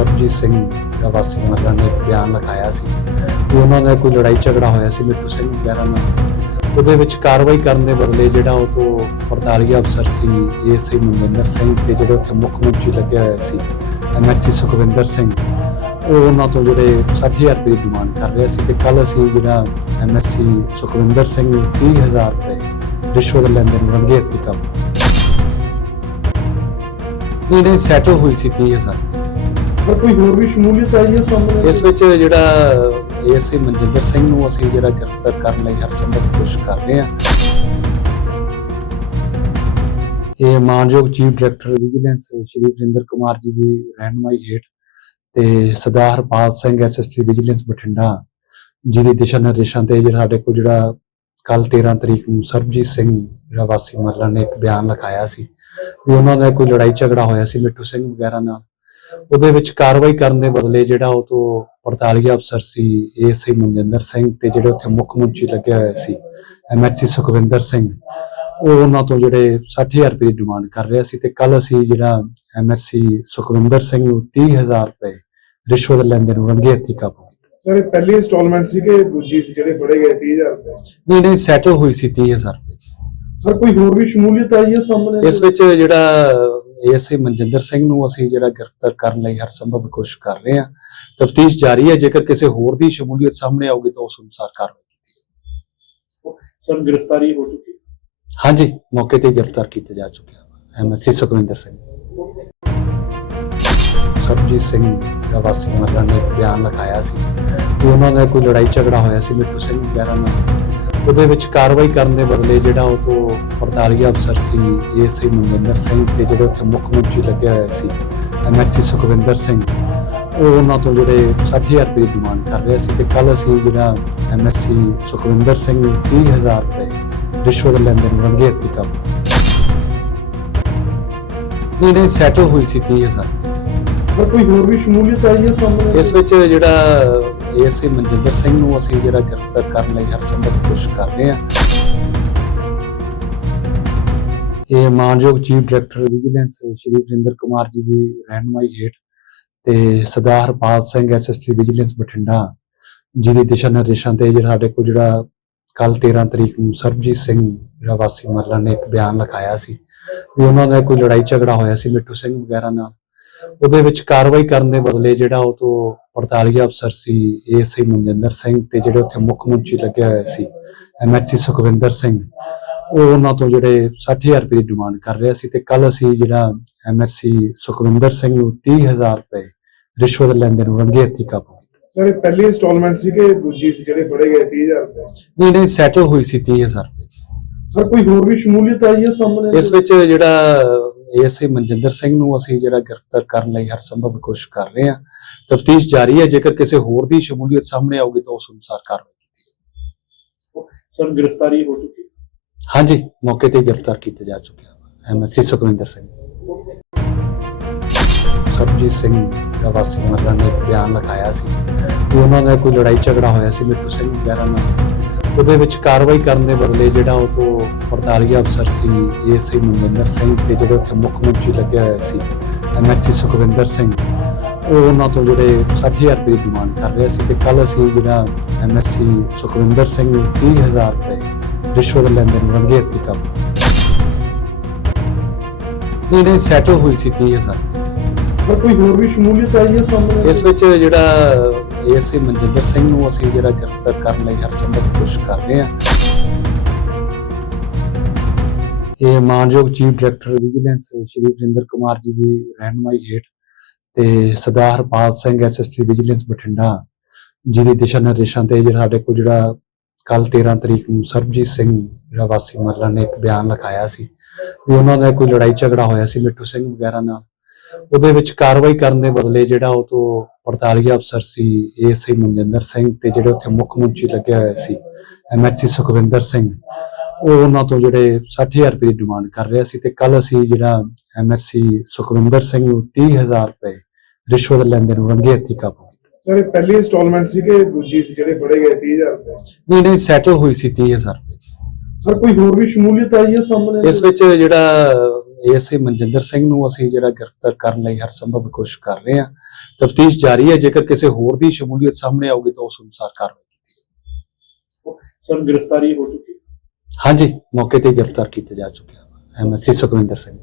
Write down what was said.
ਸਰਬਜੀਤ ਸਿੰਘ ਜਿਹੜਾ ਵਾਸੀ ਮਰਲਾ ਨੇ ਇੱਕ ਬਿਆਨ ਲਿਖਾਇਆ ਸੀ ਕਿ ਉਹਨਾਂ ਦਾ ਕੋਈ ਲੜਾਈ ਝਗੜਾ ਹੋਇਆ ਸੀ ਮਿੱਟੂ ਸਿੰਘ ਵਗੈਰਾ ਨਾਲ। ਉਹਦੇ ਵਿੱਚ ਕਾਰਵਾਈ ਕਰਨ ਦੇ ਬਦਲੇ ਜਿਹੜਾ ਉਹ ਤੋਂ 48 ਅਫਸਰ ਸੀ ਏਐਸਆਈ ਮਨਜਿੰਦਰ ਸਿੰਘ ਤੇ ਜਿਹੜੇ ਉੱਥੇ ਮੁੱਖ ਮੰਤਰੀ ਲੱਗਿਆ ਹੋਇਆ ਸੀ ਐਮਐਚਸੀ ਸੁਖਵਿੰਦਰ ਸਿੰਘ। ਉਹ ਉਹਨਾਂ ਤੋਂ ਜਿਹੜੇ 60000 ਰੁਪਏ ਦੀ ਡਿਮਾਂਡ ਕਰ ਰਿਹਾ ਸੀ ਤੇ ਕੱਲ ਅਸੀਂ ਜਿਹੜਾ ਐਮਐਸਸੀ ਸੁਖਵਿੰਦਰ ਸਿੰਘ ਨੂੰ 30000 ਰੁਪਏ ਰਿਸ਼ਵਤ ਲੈਂਦੇ ਨੂੰ ਰੰਗੇ ਹੱਥੀਂ ਕਾਬੂ ਨਹੀਂ ਨਹੀਂ ਸੈਟਲ ਹੋਈ ਸੀ 30000 ਰੁਪਏ 'ਚ। ਕੋਈ ਹੋਰ ਵੀ ਸ਼ਮੂਲੀਅਤ ਆਈ ਹੈ ਸਾਹਮਣੇ ਇਸ ਵਿੱਚ ਜਿਹੜਾ ਏਐਸਆਈ ਮਨਜਿੰਦਰ ਸਿੰਘ ਨੂੰ ਅਸੀਂ ਜਿਹੜਾ ਗ੍ਰਿਫਤਾਰ ਕਰਨ ਲਈ ਹਰ ਸੰਭਵ ਕੋਸ਼ਿਸ਼ ਕਰ ਰਹੇ ਹਾਂ ਇਹ ਮਾਨਯੋਗ chief director vigilance Shri Varinder Kumar ji ਦੀ ਰਹਿਨਮਾਈ ਹੇਠ ਤੇ ਸਰਦਾਰ ਹਰਪਾਲ ਸਿੰਘ ਐਸਐਸਪੀ ਵਿਜੀਲੈਂਸ ਬਠਿੰਡਾ ਜੀ ਦੇ ਦਿਸ਼ਾ ਨਿਰਦੇਸ਼ਾਂ ਤੇ ਜਿਹੜਾ ਸਾਡੇ ਕੋਲ ਜਿਹੜਾ ਕੱਲ 13 ਤਰੀਕ ਨੂੰ ਸਰਬਜੀਤ ਸਿੰਘ ਜਿਹੜਾ ਵਾਸੀ ਮਰਲਾ ਨੇ ਇੱਕ ਬਿਆਨ ਲਿਖਾਇਆ ਸੀ ਵੀ ਉਹਨਾਂ ਦਾ ਕੋਈ ਲੜਾਈ ਝਗੜਾ ਹੋਇਆ ਸੀ ਮਿੱਟੂ ਸਿੰਘ ਵਗੈਰਾ ਨਾਲ ਉਹਦੇ ਵਿੱਚ ਕਾਰਵਾਈ ਕਰਨ ਦੇ ਬਦਲੇ ਜਿਹੜਾ ਉਹ ਤੋਂ 48 ਅਫਸਰ ਸੀ ਏਐਸਆਈ ਮਨਜਿੰਦਰ ਸਿੰਘ ਤੇ ਜਿਹੜੇ ਉੱਥੇ ਮੁੱਖ ਮੰਤਰੀ ਲੱਗਿਆ ਹੋਇਆ ਸੀ ਐਮਐਚਸੀ ਸੁਖਵਿੰਦਰ ਸਿੰਘ। ਉਹ ਉਹਨਾਂ ਤੋਂ ਜਿਹੜੇ 60000 ਰੁਪਏ ਦੀ ਡਿਮਾਂਡ ਕਰ ਰਿਹਾ ਸੀ ਤੇ ਕੱਲ ਅਸੀਂ ਜਿਹੜਾ ਐਮਐਸਸੀ ਸੁਖਵਿੰਦਰ ਸਿੰਘ ਨੂੰ 30000 ਰੁਪਏ ਰਿਸ਼ਵਤ ਲੈਂਦੇ ਨੂੰ ਰੰਗੇ ਹੱਥੀਂ ਕਾਬੂ ਕੀਤਾ। ਸਰ ਇਹ ਪਹਿਲੀ ਇੰਸਟਾਲਮੈਂਟ ਸੀ ਕਿ ਦੂਜੀ ਸੀ ਜਿਹੜੇ ਫੜੇ ਗਏ 30000 ਰੁਪਏ? ਨਹੀਂ ਨਹੀਂ ਸੈਟਲ ਹੋਈ ਸੀ 30000 ਰੁਪਏ। ਸਰ ਕੋਈ ਹੋਰ ਵੀ ਸ਼ਮੂਲੀਅਤ ਆਈ ਹੈ ਸਾਹਮਣੇ? ਇਸ ਵਿੱਚ ਜਿਹੜਾ ਏਐਸਆਈ ਮਨਜਿੰਦਰ ਸਿੰਘ ਨੂੰ ਅਸੀਂ ਜਿਹੜਾ ਗ੍ਰਿਫਤਾਰ ਕਰਨ ਲਈ ਹਰ ਸੰਭਵ ਕੋਸ਼ਿਸ਼ ਕਰ ਰਹੇ ਹਾਂ। ਤਫਤੀਸ਼ ਜਾਰੀ ਹੈ ਜੇਕਰ ਕਿਸੇ ਹੋਰ ਦੀ ਸ਼ਮੂਲੀਅਤ ਸਾਹਮਣੇ ਆਊਗੀ ਤਾਂ ਉਸ ਅਨੁਸਾਰ ਕਾਰਵਾਈ ਕੀਤੀ ਸਰ ਗ੍ਰਿਫਤਾਰੀ ਹੋ ਚੁੱਕੀ ਹਾਂਜੀ ਮੌਕੇ ਤੇ ਗ੍ਰਿਫਤਾਰ ਕੀਤਾ ਜਾ ਚੁੱਕਿਆ ਐਮਐਸਸੀ ਸੁਖਵਿੰਦਰ ਸਿੰਘ। ਸਰਬਜੀਤ ਸਿੰਘ ਜਿਹੜਾ ਵਾਸੀ ਮਰਲਾ ਨੇ ਬਿਆਨ ਲਿਖਾਇਆ ਸੀ ਉਹਨਾਂ ਦਾ ਕੋਈ ਲੜਾਈ ਝਗੜਾ ਹੋਇਆ ਸੀ। ਮਿੱਟੂ ਸਿੰਘ ਵਗੈਰਾ ਨਾਲ ਉਹਦੇ ਵਿੱਚ ਕਾਰਵਾਈ ਕਰਨ ਦੇ ਬਦਲੇ ਜਿਹੜਾ ਉਹ ਤੋਂ 48 ਅਫਸਰ ਸੀ ਏਐਸਆਈ ਮਨਜਿੰਦਰ ਸਿੰਘ ਤੇ ਜਿਹੜੇ ਉੱਥੇ ਮੁੱਖ ਮੰਤਰੀ ਲੱਗਿਆ ਹੋਇਆ ਸੀ ਐਮਐਚਸੀ ਸੁਖਵਿੰਦਰ ਸਿੰਘ। ਉਹ ਉਹਨਾਂ ਤੋਂ ਜਿਹੜੇ 60000 ਰੁਪਏ ਦੀ ਡਿਮਾਂਡ ਕਰ ਰਿਹਾ ਸੀ ਤੇ ਕੱਲ ਅਸੀਂ ਜਿਹੜਾ ਐਮਐਸਸੀ ਸੁਖਵਿੰਦਰ ਸਿੰਘ ਨੂੰ 30000 ਰੁਪਏ ਰਿਸ਼ਵਤ ਲੈਂਦੇ ਨੂੰ ਰੰਗੇ ਹੱਥੀਂ ਕਾਬੂ ਨਹੀਂ ਨਹੀਂ ਸੈਟਲ ਹੋਈ ਸੀ 30000 ਰੁਪਏ ਕੋਈ ਹੋਰ ਵੀ ਸ਼ਮੂਲੀਅਤ ਆਈ ਹੈ ਸਾਹਮਣੇ? ਇਸ ਵਿੱਚ ਜਿਹੜਾ ਏਐਸਆਈ ਮਨਜਿੰਦਰ ਸਿੰਘ ਨੂੰ ਅਸੀਂ ਜਿਹੜਾ ਗ੍ਰਿਫਤਾਰ ਕਰਨ ਲਈ ਹਰ ਸੰਭਵ ਕੋਸ਼ਿਸ਼ ਕਰ ਰਹੇ ਹਾਂ। ਇਹ ਮਾਨਯੋਗ chief director vigilance Shri Varinder Kumar ji ਦੀ ਰਹਿਨਮਾਈ ਹੇਠ ਤੇ ਸਰਦਾਰ ਹਰਪਾਲ ਸਿੰਘ ਐਸਐਸਪੀ ਵਿਜੀਲੈਂਸ ਬਠਿੰਡਾ ਜੀ ਦੇ ਦਿਸ਼ਾ ਨਿਰਦੇਸ਼ਾਂ ਤੇ ਜਿਹੜਾ ਸਾਡੇ ਕੋਲ ਜਿਹੜਾ ਕੱਲ 13 ਤਰੀਕ ਨੂੰ ਸਰਬਜੀਤ ਸਿੰਘ ਜਿਹੜਾ ਵਾਸੀ ਮਰਲਾ ਨੇ ਇੱਕ ਬਿਆਨ ਲਿਖਾਇਆ ਸੀ ਵੀ ਉਹਨਾਂ ਦਾ ਕੋਈ ਲੜਾਈ ਝਗੜਾ ਹੋਇਆ ਸੀ ਮਿੱਟੂ ਸਿੰਘ ਵਗੈਰਾ ਨਾਲ। ਉਹਦੇ ਵਿੱਚ ਕਾਰਵਾਈ ਕਰਨ ਦੇ ਬਦਲੇ ਜਿਹੜਾ ਉਹ ਤੋਂ 48 ਅਫਸਰ ਸੀ ਏਐਸਆਈ ਮਨਜਿੰਦਰ ਸਿੰਘ ਤੇ ਜਿਹੜੇ ਉੱਥੇ ਮੁੱਖ ਮੰਤਰੀ ਲੱਗਿਆ ਹੋਇਆ ਸੀ ਐਮਐਚਸੀ ਸੁਖਵਿੰਦਰ ਸਿੰਘ। ਉਹ ਉਹਨਾਂ ਤੋਂ ਜਿਹੜੇ 60000 ਰੁਪਏ ਦੀ ਡਿਮਾਂਡ ਕਰ ਰਿਹਾ ਸੀ ਤੇ ਕੱਲ ਅਸੀਂ ਜਿਹੜਾ ਐਮਐਸਸੀ ਸੁਖਵਿੰਦਰ ਸਿੰਘ ਨੂੰ 30000 ਰੁਪਏ ਰਿਸ਼ਵਤ ਲੈਂਦੇ ਨੂੰ ਰੰਗੇ ਹੱਥੀਂ ਕਾਬੂ ਕੀਤਾ। ਸਰ ਇਹ ਪਹਿਲੀ ਇੰਸਟਾਲਮੈਂਟ ਸੀ ਕਿ ਦੂਜੀ ਸੀ ਜਿਹੜੇ ਫੜੇ ਗਏ 30000 ਰੁਪਏ? ਨਹੀਂ ਨਹੀਂ ਸੈਟਲ ਹੋਈ ਸੀ 30000 ਰੁਪਏ ਦੀ। ਸਰ ਕੋਈ ਹੋਰ ਵੀ ਸ਼ਮੂਲੀਅਤ ਆਈ ਹੈ ਸਾਹਮਣੇ? ਇਸ ਵਿੱਚ ਜਿਹੜਾ ਏਐਸਆਈ ਮਨਜਿੰਦਰ ਸਿੰਘ ਨੂੰ ਅਸੀਂ ਜਿਹੜਾ ਗ੍ਰਿਫਤਾਰ ਕਰਨ ਲਈ ਹਰ ਸੰਭਵ ਕੋਸ਼ਿਸ਼ ਕਰ ਰਹੇ ਹਾਂ। ਤਫਤੀਸ਼ ਜਾਰੀ ਹੈ ਜੇਕਰ ਕਿਸੇ ਹੋਰ ਦੀ ਸ਼ਮੂਲੀਅਤ ਸਾਹਮਣੇ ਆਊਗੀ ਤਾਂ ਉਸ ਅਨੁਸਾਰ ਕਾਰਵਾਈ ਕੀਤੀ ਸਰ ਗ੍ਰਿਫਤਾਰੀ ਹੋ ਚੁੱਕੀ? ਹਾਂਜੀ ਮੌਕੇ ਤੇ ਗ੍ਰਿਫਤਾਰ ਕੀਤਾ ਜਾ ਚੁੱਕਿਆ। ਐਮਐਸਸੀ ਸੁਖਵਿੰਦਰ ਸਿੰਘ। ਸਰਬਜੀਤ ਸਿੰਘ ਜਿਹੜਾ ਵਾਸੀ ਮਰਲਾ ਨੇ ਬਿਆਨ ਲਿਖਾਇਆ ਸੀ ਕਿ ਉਹਨਾਂ ਦਾ ਕੋਈ ਲੜਾਈ ਝਗੜਾ ਹੋਇਆ ਸੀ। ਮਿੱਟੂ ਸਿੰਘ ਵਗੈਰਾ ਨਾਲ ਉਹਦੇ ਵਿੱਚ ਕਾਰਵਾਈ ਕਰਨ ਦੇ ਬਦਲੇ ਜਿਹੜਾ ਉਹ ਤੋਂ 48 ਅਫਸਰ ਸੀ ਏਐਸਆਈ ਮਨਜਿੰਦਰ ਸਿੰਘ ਤੇ ਜਿਹੜੇ ਉੱਥੇ ਮੁੱਖ ਮੰਤਰੀ ਲੱਗਿਆ ਹੋਇਆ ਸੀ ਐਮਐਚਸੀ ਸੁਖਵਿੰਦਰ ਸਿੰਘ। ਉਹ ਉਹਨਾਂ ਤੋਂ ਜਿਹੜੇ 60000 ਰੁਪਏ ਦੀ ਡਿਮਾਂਡ ਕਰ ਰਿਹਾ ਸੀ ਤੇ ਕੱਲ ਅਸੀਂ ਜਿਹੜਾ ਐਮਐਸਸੀ ਸੁਖਵਿੰਦਰ ਸਿੰਘ ਨੂੰ 30000 ਰੁਪਏ ਰਿਸ਼ਵਤ ਲੈਂਦੇ ਨੂੰ ਰੰਗੇ ਹੱਥੀਂ ਕਾਬੂ ਨਹੀਂ ਨਹੀਂ ਸੈਟਲ ਹੋਈ ਸੀ 30000 ਰੁਪਏ ਕੋਈ ਹੋਰ ਵੀ ਸ਼ਮੂਲੀਅਤ ਆਈ ਹੈ ਸਾਹਮਣੇ? ਇਸ ਵਿੱਚ ਜਿਹੜਾ ਏਐਸਆਈ ਮਨਜਿੰਦਰ ਸਿੰਘ ਨੂੰ ਅਸੀਂ ਜਿਹੜਾ ਗ੍ਰਿਫਤਾਰ ਕਰਨ ਲਈ ਹਰ ਸੰਭਵ ਕੋਸ਼ਿਸ਼ ਕਰ ਰਹੇ ਹਾਂ। ਇਹ ਮਾਨਯੋਗ chief director vigilance Shri Varinder Kumar ji ਦੀ ਰਹਿਨਮਾਈ ਹੇਠ ਤੇ ਸਰਦਾਰ ਹਰਪਾਲ ਸਿੰਘ ਐਸਐਸਪੀ ਵਿਜੀਲੈਂਸ ਬਠਿੰਡਾ ਜੀ ਦੇ ਦਿਸ਼ਾ ਨਿਰਦੇਸ਼ਾਂ ਤੇ ਜਿਹੜਾ ਸਾਡੇ ਕੋਲ ਜਿਹੜਾ ਕੱਲ 13 ਤਰੀਕ ਨੂੰ ਸਰਬਜੀਤ ਸਿੰਘ ਜਿਹੜਾ ਵਾਸੀ ਮਰਲਾ ਨੇ ਇੱਕ ਬਿਆਨ ਲਿਖਾਇਆ ਸੀ ਵੀ ਉਹਨਾਂ ਦਾ ਕੋਈ ਲੜਾਈ ਝਗੜਾ ਹੋਇਆ ਸੀ ਮਿੱਟੂ ਸਿੰਘ ਵਗੈਰਾ ਨਾਲ। ਉਹਦੇ ਵਿੱਚ ਕਾਰਵਾਈ ਕਰਨ ਦੇ ਬਦਲੇ ਜਿਹੜਾ ਉਹ ਤੋਂ 48 ਅਫਸਰ ਸੀ ਏਐਸਆਈ ਮਨਜਿੰਦਰ ਸਿੰਘ ਤੇ ਜਿਹੜੇ ਉੱਥੇ ਮੁੱਖ ਮੰਤਰੀ ਲੱਗਿਆ ਹੋਇਆ ਸੀ ਐਮਐਚਸੀ ਸੁਖਵਿੰਦਰ ਸਿੰਘ। ਉਹ ਉਹਨਾਂ ਤੋਂ ਜਿਹੜੇ 60000 ਰੁਪਏ ਦੀ ਡਿਮਾਂਡ ਕਰ ਰਿਹਾ ਸੀ ਤੇ ਕੱਲ ਅਸੀਂ ਜਿਹੜਾ ਐਮਐਸਸੀ ਸੁਖਵਿੰਦਰ ਸਿੰਘ ਨੂੰ 30000 ਰੁਪਏ ਰਿਸ਼ਵਤ ਲੈਂਦੇ ਨੂੰ ਰੰਗੇ ਹੱਥੀਂ ਕਾਬੂ ਕੀਤਾ। ਸਰ ਇਹ ਪਹਿਲੀ ਇੰਸਟਾਲਮੈਂਟ ਸੀ ਕਿ ਦੂਜੀ ਸੀ ਜਿਹੜੇ ਫੜੇ ਗਏ 30000 ਰੁਪਏ? ਨਹੀਂ ਨਹੀਂ ਸੈਟਲ ਹੋਈ ਸੀ 30000 ਰੁਪਏ। ਸਰ ਕੋਈ ਹੋਰ ਵੀ ਸ਼ਮੂਲੀਅਤ ਆਈ ਹੈ ਸਾਹਮਣੇ? ਇਸ ਵਿੱਚ ਜਿਹੜਾ ਏਐਸਏ ਮਨਜਿੰਦਰ ਸਿੰਘ ਨੂੰ ਅਸੀਂ ਜਿਹੜਾ ਗ੍ਰਿਫਤਾਰ ਕਰਨ ਲਈ ਹਰ ਸੰਭਵ ਕੋਸ਼ਿਸ਼ ਕਰ ਰਹੇ ਹਾਂ। ਤਫਤੀਸ਼ ਜਾਰੀ ਹੈ ਜੇਕਰ ਕਿਸੇ ਹੋਰ ਦੀ ਸ਼ਮੂਲੀਅਤ ਸਾਹਮਣੇ ਆਊਗੀ ਤਾਂ ਉਸ ਅਨੁਸਾਰ ਕਾਰਵਾਈ ਸਰ ਗ੍ਰਿਫਤਾਰੀ ਹੋ ਚੁੱਕੀ ਹਾਂਜੀ ਮੌਕੇ ਤੇ ਗ੍ਰਿਫਤਾਰ ਕੀਤੇ ਜਾ ਚੁੱਕੇ ਹਨ ਐਮਐਸਸੀ ਸੁਖਵਿੰਦਰ ਸਿੰਘ।